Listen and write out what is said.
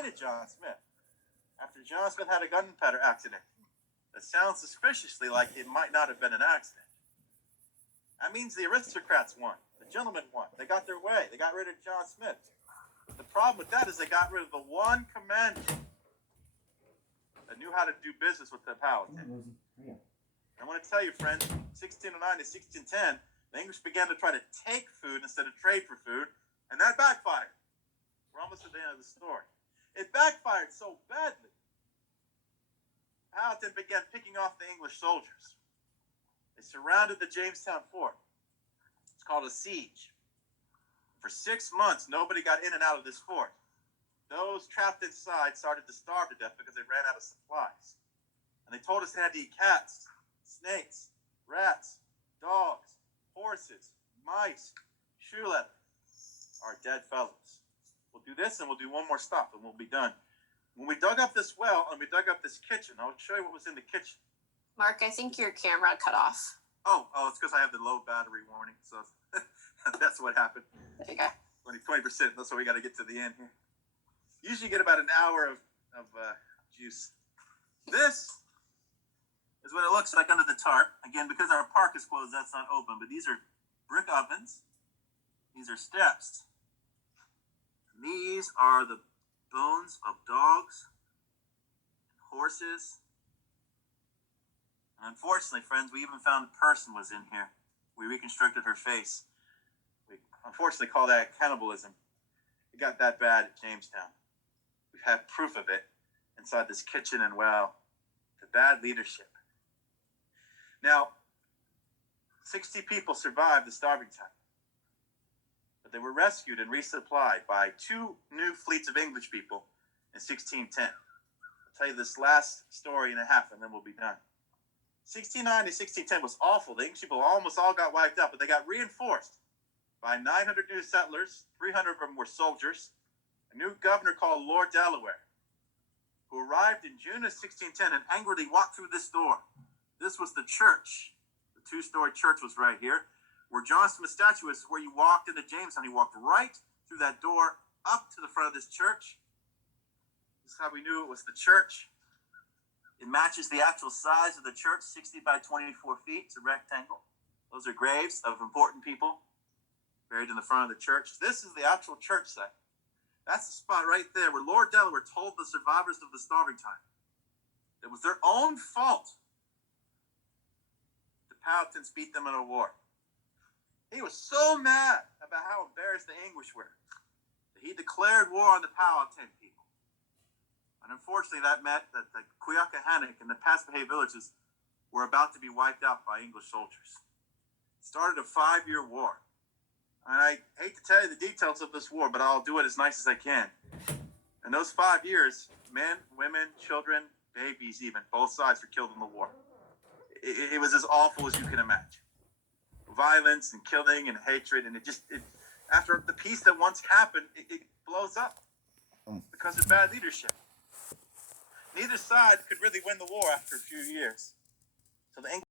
hated John Smith after John Smith had a gunpowder accident that sounds suspiciously like it might not have been an accident. That means the aristocrats won. The gentlemen won. They got their way. They got rid of John Smith. The problem with that is they got rid of the one commander that knew how to do business with the Powhatan. I want to tell you, friends, 1609 to 1610, the English began to try to take food instead of trade for food, and that backfired. We're almost at the end of the story. It backfired so badly. Powhatan began picking off the English soldiers. They surrounded the Jamestown fort. It's called a siege. For 6 months, nobody got in and out of this fort. Those trapped inside started to starve to death because they ran out of supplies. And they told us they had to eat cats, snakes, rats, dogs, horses, mice, shoe leather, our dead fellows. We'll do this and we'll do one more stop and we'll be done. When we dug up this well and we dug up this kitchen, I'll show you what was in the kitchen. Mark, I think your camera cut off. Oh, it's because I have the low battery warning, so that's what happened. There you go. 20%, that's why we got to get to the end here. Usually you get about an hour of juice. This is what it looks like under the tarp. Again, because our park is closed, that's not open, but these are brick ovens. These are steps. And these are the bones of dogs, horses. And unfortunately, friends, we even found a person was in here. We reconstructed her face. We unfortunately call that cannibalism. It got that bad at Jamestown. We've had proof of it inside this kitchen and well. The bad leadership. Now, 60 people survived the starving time. But they were rescued and resupplied by 2 new fleets of English people in 1610. I'll tell you this last story and a half, and then we'll be done. 1609 to 1610 was awful. The English people almost all got wiped out, but they got reinforced by 900 new settlers. 300 of them were soldiers. A new governor called Lord Delaware, who arrived in June of 1610 and angrily walked through this door. This was the church. The 2-story church was right here. Where John Smith's statue is, where you walked into Jamestown. He walked right through that door up to the front of this church. This is how we knew it was the church. It matches the actual size of the church, 60 by 24 feet. It's a rectangle. Those are graves of important people buried in the front of the church. This is the actual church site. That's the spot right there where Lord Delaware told the survivors of the starving time it was their own fault the Powhatans beat them in a war. He was so mad about how embarrassed the English were that he declared war on the Powhatan people. And unfortunately, that meant that the Queacahannock and the Paspahegh villages were about to be wiped out by English soldiers. It started a 5-year war. And I hate to tell you the details of this war, but I'll do it as nice as I can. In those 5 years, men, women, children, babies even, both sides were killed in the war. It was as awful as you can imagine. Violence and killing and hatred, and after the peace that once happened, it blows up because of bad leadership. Neither side could really win the war after a few years. So the English